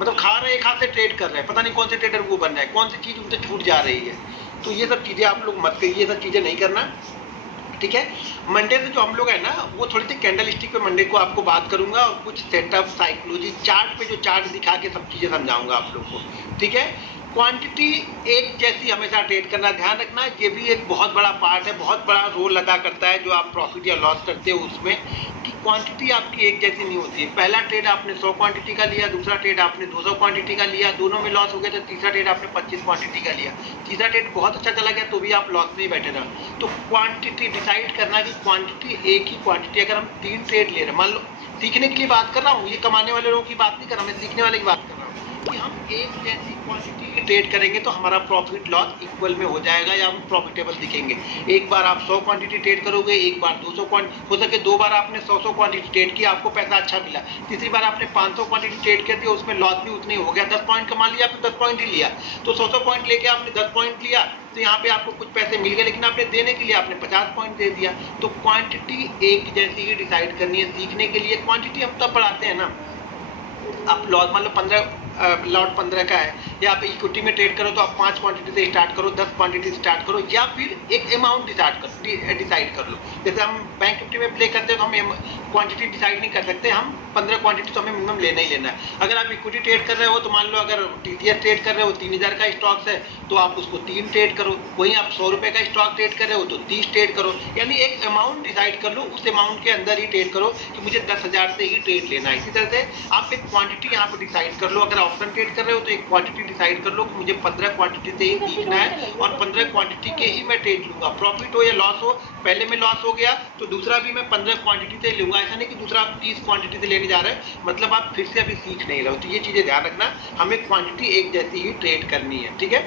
मतलब खा रहे एक हाथ से ट्रेड कर रहे हैं, पता नहीं कौन से ट्रेडर वो बन रहा है, कौन सी चीज उनसे छूट जा रही है। तो ये सब चीजें आप लोग मत करिए, ये सब चीजें नहीं करना, ठीक है। मंडे से जो हम लोग है ना, वो थोड़ी सी कैंडल स्टिक पे मंडे को आपको बात करूंगा और कुछ सेटअप साइकोलॉजी चार्ट पे जो चार्ट दिखा के सब चीजें समझाऊंगा आप लोग को, ठीक है। क्वांटिटी एक जैसी हमेशा ट्रेड करना, ध्यान रखना, ये भी एक बहुत बड़ा पार्ट है, बहुत बड़ा रोल अदा करता है जो आप प्रॉफिट या लॉस करते हो उसमें, कि क्वांटिटी आपकी एक जैसी नहीं होती है। पहला ट्रेड आपने 100 क्वांटिटी का लिया, दूसरा ट्रेड आपने 200 क्वांटिटी का लिया, दोनों में लॉस हो गया, तो तीसरा ट्रेड आपने 25 क्वांटिटी का लिया, तीसरा ट्रेड बहुत अच्छा चला गया तो भी आप लॉस में ही बैठे रहो। तो क्वांटिटी डिसाइड करना कि क्वांटिटी एक ही क्वांटिटी, अगर हम 3 ट्रेड ले रहे हैं, मान लो सीखने के लिए बात कर रहा हूँ, ये कमाने वाले लोगों की बात नहीं कर रहा, मैं सीखने वाले की बात कर रहा हूँ, कि हम एक जैसी क्वांटिटी की ट्रेड करेंगे तो हमारा प्रॉफिट लॉस इक्वल में हो जाएगा या हम प्रॉफिटेबल दिखेंगे। एक बार आप 100 क्वांटिटी ट्रेड करोगे, एक बार 200 क्वांटिटी, हो सके 2 बार आपने 100 क्वांटिटी ट्रेड किया, आपको पैसा अच्छा मिला, तीसरी बार आपने 500 क्वांटिटी ट्रेड कर दिया, उसमें लॉस भी उतने हो गया, 10 पॉइंट कमा लिया, आपने 10 पॉइंट ही लिया, तो 100 पॉइंट लेके आपने 10 पॉइंट लिया, तो यहाँ पे आपको कुछ पैसे मिल गए, लेकिन आपने देने के लिए आपने 50 पॉइंट दे दिया। तो क्वांटिटी एक जैसी ही डिसाइड करनी है। सीखने के लिए क्वांटिटी हम तब बढ़ाते हैं ना, आप लॉस मान लो 15 लॉट 15 का है, या आप इक्विटी में ट्रेड करो तो आप 5 क्वांटिटी से स्टार्ट करो, 10 क्वांटिटी से स्टार्ट करो, या फिर एक अमाउंट डिसाइड कर लो। जैसे हम बैंक निफ्टी में प्ले करते हो तो हम क्वांटिटी डिसाइड नहीं कर सकते, हम 15 क्वांटिटी तो हमें मिनिमम लेना ही लेना है। अगर आप इक्विटी ट्रेड कर रहे हो तो मान लो अगर टीसीएस ट्रेड कर रहे हो 3000 का स्टॉक्स है तो आप उसको 3 ट्रेड करो, वहीं आप 100 रुपए का स्टॉक ट्रेड कर रहे हो तो 30 ट्रेड करो, यानी एक अमाउंट डिसाइड कर लो, उस अमाउंट के अंदर ही ट्रेड करो कि मुझे 10,000 से ही ट्रेड लेना है। इसी तरह से आप एक क्वांटिटी यहाँ पर डिसाइड कर लो। अगर ऑप्शन ट्रेड कर रहे हो तो एक क्वांटिटी डिसाइड कर लो कि मुझे 15 क्वांटिटी से ही सीखना है और 15 क्वांटिटी के ही मैं ट्रेड लूंगा, प्रॉफिट हो या लॉस हो। पहले में लॉस हो गया तो दूसरा भी मैं 15 क्वांटिटी से लूंगा, ऐसा नहीं कि दूसरा आप 30 क्वांटिटी से लेने जा रहे हैं, मतलब आप फिर से अभी सीख नहीं रहे हो। तो ये चीजें ध्यान रखना, हमें क्वांटिटी एक जैसी ही ट्रेड करनी है, ठीक है।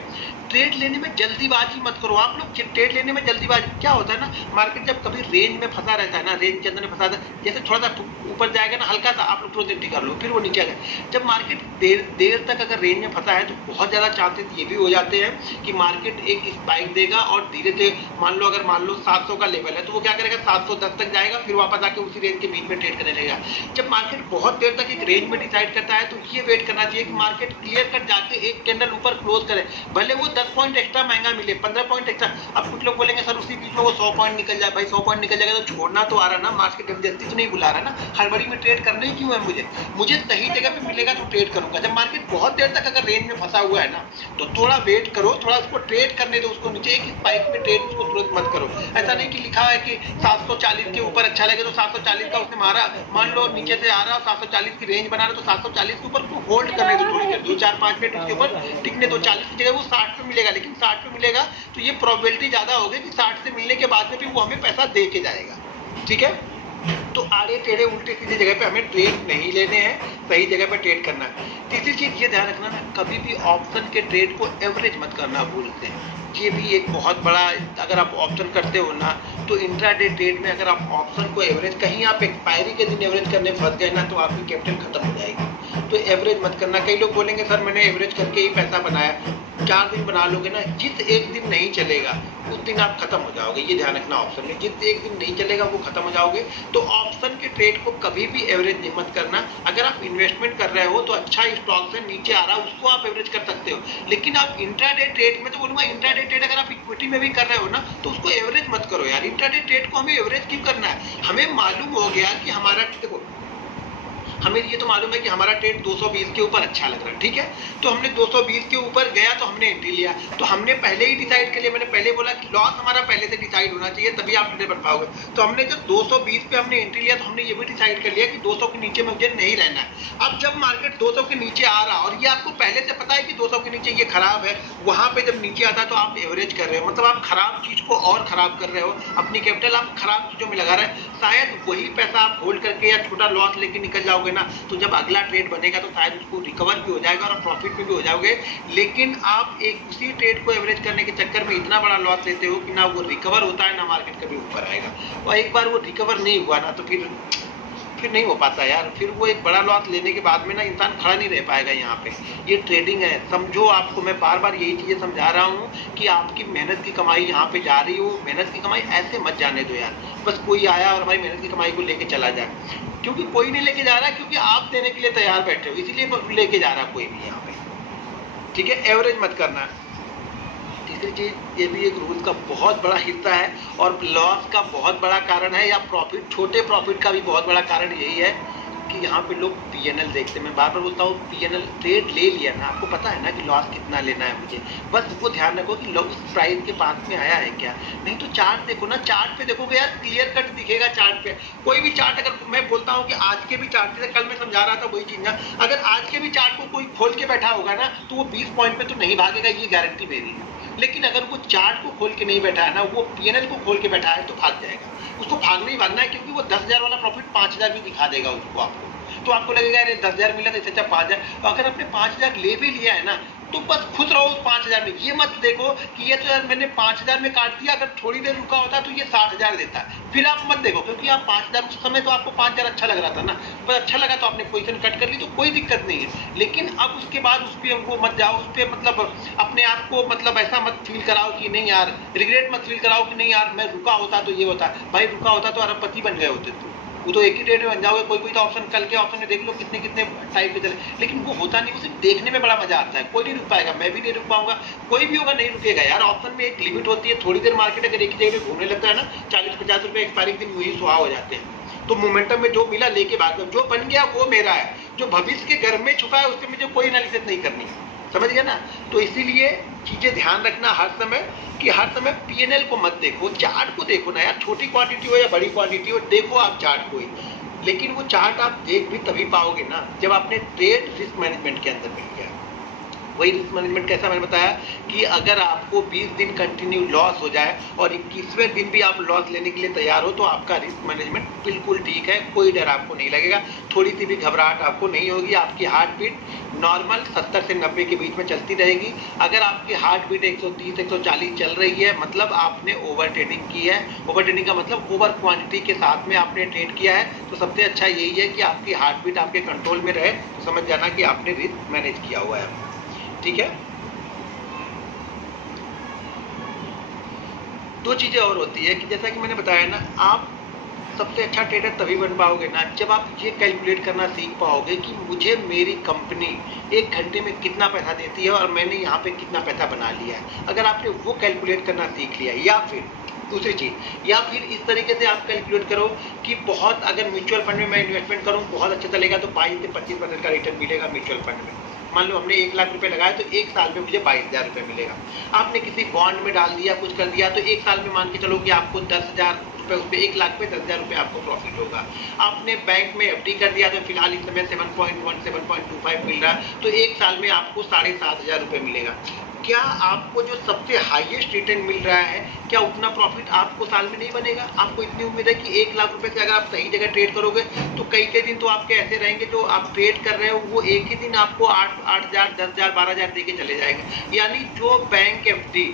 ट्रेड लेने में जल्दीबाजी मत करो आप लोग। ट्रेड लेने में जल्दीबाजी क्या होता है ना, मार्केट जब कभी रेंज में फंसा रहता है ना, रेंज के अंदर में फंसा रहता है, जैसे थोड़ा सा ऊपर जाएगा ना हल्का सा, आप लोग तुरंत एंट्री कर लो, फिर वो नीचे आ जाए। जब मार्केट देर तक अगर रेंज में फंसा है तो बहुत ज्यादा चांसेस ये भी हो जाते हैं कि मार्केट एक स्पाइक देगा और धीरे धीरे मान लो 700 का लेवल है तो वो क्या करेगा 710 तक जाएगा, फिर वापस आके उसी रेंज के बीच में ट्रेड करने लगेगा। जब मार्केट बहुत देर तक एक रेंज में डिसाइड करता है तो ये वेट करना चाहिए कि मार्केट क्लियर कट जाके एक कैंडल ऊपर क्लोज करे, भले वो 10 पॉइंट एक्स्ट्रा महंगा मिले, 15 पॉइंट एक्स्ट्रा। अब कुछ लोग बोलेंगे सर उसी बीच में वो 100 पॉइंट निकल जाए, भाई 100 पॉइंट निकल जाएगा तो छोड़ना तो आ रहा ना, मार्केट जल्दी तो नहीं बुला रहा ना, हड़बड़ी में ट्रेड करना ही क्यों है मुझे सही जगह पे मिलेगा तो ट्रेड करूंगा। जब मार्केट बहुत देर तक अगर रेंज में फंसा हुआ है ना तो थोड़ा वेट करो, थोड़ा उसको ट्रेड करने दो, उसको नीचे एक स्पाइक में ट्रेड उसको तुरंत मत करो। ऐसा नहीं कि लिखा है कि 740 के ऊपर अच्छा लगे तो 740 का उसने मारा, मान लो नीचे से आ रहा 740 की रेंज बना रहा तो 740 के ऊपर उसको होल्ड करने दो, थोड़ी देर 2-4-5 मिनट उसके ऊपर टिकने दो। 40 की जगह वो 60 पे मिलेगा, लेकिन 60 पे मिलेगा तो ये प्रोबेबिलिटी ज्यादा होगी कि 60 से मिलने के बाद में भी वो हमें पैसा दे के जाएगा, ठीक है। तो आड़े टेढ़े उल्टे सीधे जगह पे हमें ट्रेड नहीं लेने हैं, सही जगह पे ट्रेड करना है। तीसरी चीज ये ध्यान रखना ना, कभी भी ऑप्शन के ट्रेड को एवरेज मत करना भूलते हैं। ये भी एक बहुत बड़ा, अगर आप ऑप्शन करते हो ना तो इंट्राडे ट्रेड में अगर आप ऑप्शन को एवरेज, कहीं आप एक्सपायरी के दिन एवरेज करने फंस गए ना तो आपकी कैपिटल खत्म हो जाएगी। तो एवरेज मत करना। कई लोग बोलेंगे सर मैंने एवरेज करके ही पैसा बनाया, 4 दिन बना लोगे ना, जिस एक दिन नहीं चलेगा उस दिन आप खत्म हो जाओगे। ये ध्यान रखना, ऑप्शन में जिस एक दिन नहीं चलेगा वो खत्म हो जाओगे। तो ऑप्शन के ट्रेड को कभी भी एवरेज नहीं मत करना। अगर आप इन्वेस्टमेंट कर रहे हो तो अच्छा स्टॉक से नीचे आ रहा है उसको आप एवरेज कर सकते हो, लेकिन आप इंट्राडे ट्रेड में, तो बोलूंगा इंट्राडे ट्रेड अगर आप इक्विटी में भी कर रहे हो ना तो उसको एवरेज मत करो यार। इंट्राडे ट्रेड को हमें एवरेज क्यों करना है? हमें मालूम हो गया कि हमारा, देखो हमें ये तो मालूम है कि हमारा ट्रेड 220 के ऊपर अच्छा लग रहा है, ठीक है, तो हमने 220 के ऊपर गया तो हमने एंट्री लिया। तो हमने पहले ही डिसाइड कर लिया, मैंने पहले बोला कि लॉस हमारा पहले से डिसाइड होना चाहिए तभी आप ट्रेड बन पाओगे। तो हमने जब 220 पे हमने एंट्री लिया तो हमने ये भी डिसाइड कर लिया कि 200 के नीचे मुझे नहीं रहना है। अब जब मार्केट 200 के नीचे आ रहा और ये आपको पहले से पता है कि 200 के नीचे ये खराब है, वहां पे जब नीचे आता है तो आप एवरेज कर रहे हो, मतलब आप खराब चीज को और खराब कर रहे हो, अपनी कैपिटल आप खराब चीजों में लगा रहे हैं। शायद वही पैसा आप होल्ड करके या छोटा लॉस लेके निकल जाओगे ना, तो जब अगला ट्रेड बनेगा तो शायद उसको रिकवर भी हो जाएगा और प्रॉफिट में भी हो जाओगे। लेकिन आप एक उसी ट्रेड को एवरेज करने के चक्कर में इतना बड़ा लॉस लेते हो कि ना वो रिकवर होता है ना मार्केट कभी ऊपर आएगा, और एक बार वो रिकवर नहीं हुआ ना तो फिर नहीं हो पाता यार। फिर वो एक बड़ा लॉस लेने के बाद में ना इंसान खड़ा नहीं रह पाएगा। यहाँ पे ये ट्रेडिंग है, समझो। आपको मैं बार बार यही चीजें समझा रहा हूँ कि आपकी मेहनत की कमाई यहाँ पे जा रही हो, मेहनत की कमाई ऐसे मत जाने दो यार, बस कोई आया और हमारी मेहनत की कमाई को लेके चला जाए। क्योंकि कोई नहीं लेके जा रहा, क्योंकि आप देने के लिए तैयार बैठे हो, इसीलिए लेके जा रहा कोई भी यहाँ पे, ठीक है। एवरेज मत करना। तीसरी चीज, ये भी एक रूल का बहुत बड़ा हिस्सा है और लॉस का बहुत बड़ा कारण है, या प्रॉफिट, छोटे प्रॉफिट का भी बहुत बड़ा कारण यही है कि यहाँ पे लोग पीएनएल देखते हैं। मैं बार बार बोलता हूँ पीएनएल ट्रेड ले लिया ना, आपको पता है ना कि लॉस कितना लेना है मुझे, बस वो ध्यान रखो कि उस प्राइस के पास में आया है क्या। नहीं तो चार्ट देखो ना, चार्ट पे देखोगे यार क्लियर कट दिखेगा चार्ट पे। कोई भी चार्ट, अगर मैं बोलता हूँ कि आज के भी चार्ट, कल मैं समझा रहा था वही चीज ना, अगर आज के भी चार्ट को कोई खोल के बैठा होगा ना तो वो 20 पॉइंट पे तो नहीं भागेगा, ये गारंटी मेरी है। लेकिन अगर वो चार्ट को खोल के नहीं बैठा है ना, वो पीएनएल को खोल के बैठा है तो भाग जाएगा। उसको भागना ही भागना है, क्योंकि वो 10,000 वाला प्रॉफिट 5,000 भी दिखा देगा उसको आपको। तो आपको लगेगा अरे 10,000 मिला तो इससे अच्छा 5,000। अगर आपने 5,000 ले भी लिया है ना तो बस खुश रहो उस 5,000 में। ये मत देखो कि ये तो यार मैंने 5,000 में काट दिया, अगर थोड़ी देर रुका होता तो ये 60,000 देता, फिर आप मत देखो, क्योंकि आप 5,000 उस समय तो आपको 5,000 अच्छा लग रहा था ना, बस अच्छा लगा तो आपने पोजीशन कट कर ली तो कोई दिक्कत नहीं है। लेकिन अब उसके बाद उस पर वो मत जाओ, उस पर मतलब अपने आप को मतलब ऐसा मत फील कराओ कि नहीं यार, रिग्रेट मत फील कराओ कि नहीं यार मैं रुका होता तो ये होता। भाई रुका होता तो अरबपति बन गए होते तो, वो तो एक ही ट्रेड में बन जाओगे। कोई तो ऑप्शन, कल के ऑप्शन में देख लो कितने कितने टाइप के चले, लेकिन वो होता नहीं, वो सिर्फ देखने में बड़ा मजा आता है। कोई नहीं रुक पाएगा, मैं भी नहीं रुक पाऊंगा, कोई भी होगा नहीं रुकेगा यार। ऑप्शन में एक लिमिट होती है, थोड़ी देर मार्केट अगर एक ही जगह घूमने लगता है ना, 40-50 रुपए एक्सपायरी के दिन वही सुहा हो जाते हैं। तो मोमेंटम में जो मिला लेके भाग, जो बन गया वो मेरा है, जो भविष्य के घर में छुपा है उससे मुझे कोई एनालिसिस नहीं करनी है, समझ गया ना। तो इसीलिए चीजें ध्यान रखना हर समय कि हर समय पीएनएल को मत देखो, चार्ट को देखो ना यार। छोटी क्वांटिटी हो या बड़ी क्वांटिटी हो, देखो आप चार्ट को ही, लेकिन वो चार्ट आप देख भी तभी पाओगे ना जब आपने ट्रेड रिस्क मैनेजमेंट के अंदर मिल गया। वही रिस्क मैनेजमेंट कैसा, मैंने बताया कि अगर आपको 20 दिन कंटिन्यू लॉस हो जाए और 21वें दिन भी आप लॉस लेने के लिए तैयार हो तो आपका रिस्क मैनेजमेंट बिल्कुल ठीक है, कोई डर आपको नहीं लगेगा, थोड़ी सी भी घबराहट आपको नहीं होगी। आपकी हार्ट बीट नॉर्मल 70 से 90 के बीच में चलती रहेगी। अगर आपकी हार्ट बीट 130-140 चल रही है, मतलब आपने ओवर ट्रेडिंग की है। ओवर ट्रेडिंग का मतलब ओवर क्वांटिटी के साथ में आपने ट्रेड किया है। तो सबसे अच्छा यही है कि आपकी हार्ट बीट आपके कंट्रोल में रहे, तो समझ जाना कि आपने रिस्क मैनेज किया हुआ है, ठीक है। दो चीजें और होती है कि जैसा कि मैंने बताया ना, आप सबसे अच्छा ट्रेडर तभी बन पाओगे ना जब आप ये कैलकुलेट करना सीख पाओगे कि मुझे मेरी कंपनी 1 घंटे में कितना पैसा देती है और मैंने यहाँ पे कितना पैसा बना लिया है। अगर आपने वो कैलकुलेट करना सीख लिया, या फिर दूसरी चीज, या फिर इस तरीके से आप कैलकुलेट करो कि बहुत अगर म्यूचुअल फंड में मैं इन्वेस्टमेंट करूँ बहुत अच्छा चलेगा तो 22 से 25% का रिटर्न मिलेगा म्यूचुअल फंड में। मान लो हमने 1 लाख रुपए लगाए तो 1 साल में मुझे 22,000 रुपए मिलेगा। आपने किसी बॉन्ड में डाल दिया, कुछ कर दिया, तो 1 साल में मान के चलो कि आपको 10,000 रुपए, उस पर 1 लाख पे 10,000 रुपए आपको प्रॉफिट होगा। आपने बैंक में एफडी कर दिया तो फिलहाल इस समय 7.1 7.25 मिल रहा है, तो 1 साल में आपको 7,500 रुपए मिलेगा। क्या आपको जो सबसे हाईएस्ट रिटर्न मिल रहा है, क्या उतना प्रॉफिट आपको साल में नहीं बनेगा? आपको इतनी उम्मीद है कि 1 लाख रुपए से अगर आप सही जगह ट्रेड करोगे तो कई दिन तो आपके ऐसे रहेंगे जो आप ट्रेड कर रहे हो वो एक ही दिन आपको 8,000, 10,000, 12,000 दे के चले जाएंगे। यानी जो बैंक एफडी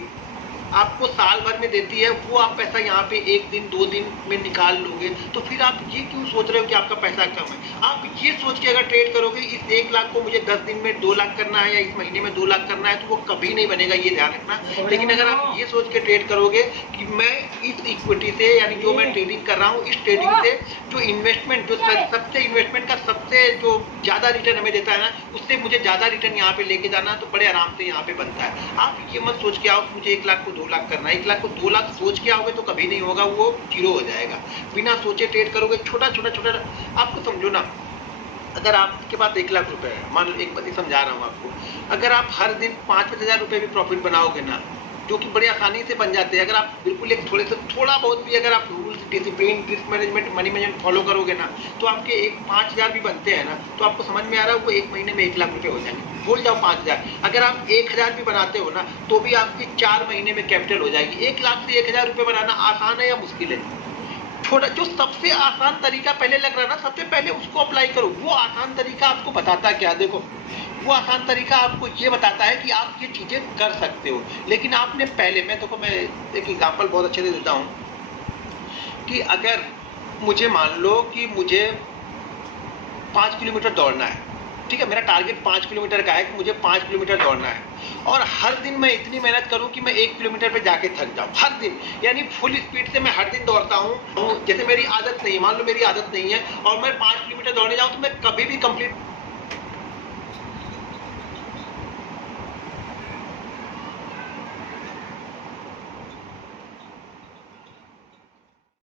आपको साल भर में देती है वो आप पैसा यहाँ पे 1 दिन 2 दिन में निकाल लोगे, तो फिर आप ये क्यों सोच रहे हो कि आपका पैसा कम है? आप ये सोच के अगर ट्रेड करोगे इस 1 लाख को मुझे 10 दिन में 2 लाख करना है या इस महीने में 2 लाख करना है, तो वो कभी नहीं बनेगा, ये ध्यान रखना। लेकिन अगर आप ये सोच के ट्रेड करोगे कि मैं इस इक्विटी से, यानी जो मैं ट्रेडिंग कर रहा हूँ इस ट्रेडिंग से जो इन्वेस्टमेंट, जो सबसे इन्वेस्टमेंट का सबसे जो ज्यादा रिटर्न हमें देता है ना, उससे मुझे ज्यादा रिटर्न यहाँ पे लेके जाना, तो बड़े आराम से यहाँ पे बनता है। आप ये मत सोच के आओ मुझे 1 लाख को 2 लाख करना है। 1 लाख को 2 लाख सोच के आओगे तो कभी नहीं होगा, वो जीरो हो जाएगा। बिना सोचे ट्रेड करोगे, छोटा आपको समझो ना, अगर आपके पास 1 लाख रुपए है, मान लो एक बात समझा रहा हूँ आपको, अगर आप हर दिन 5,000 रुपए भी प्रॉफिट बनाओगे ना, जो कि बड़ी आसानी से बन जाते हैं, अगर आप बिल्कुल एक थोड़ा बहुत भी अगर आप rules, discipline, risk management, money management follow करोगे ना, तो आपके 5,000 भी बनते हैं ना, तो आपको समझ में आ रहा है वो 1 महीने में 1 लाख रुपए हो जाएंगे। भूल जाओ 5,000, अगर आप 1,000 भी बनाते हो ना तो भी आपकी 4 महीने में कैपिटल हो जाएगी। 1 लाख से 1,000 रुपए बनाना आसान है या मुश्किल है? छोटा, जो सबसे आसान तरीका पहले लग रहा है ना, सबसे पहले उसको अप्लाई करो। वो आसान तरीका आपको बताता क्या, देखो वो आसान तरीका आपको ये बताता है कि आप ये चीजें कर सकते हो। लेकिन आपने पहले, मैं एक एग्जांपल बहुत अच्छे से देता हूं कि अगर मुझे मान लो कि मुझे 5 किलोमीटर दौड़ना है, ठीक है, मेरा टारगेट 5 किलोमीटर का है कि मुझे 5 किलोमीटर दौड़ना है, और हर दिन मैं इतनी मेहनत करूं कि मैं 1 किलोमीटर पे जाके थक जाऊं हर दिन, यानी फुल स्पीड से मैं हर दिन दौड़ता हूं। जैसे मेरी आदत नहीं, मान लो मेरी आदत नहीं है और मैं 5 किलोमीटर दौड़ने जाऊं तो मैं कभी भी कंप्लीट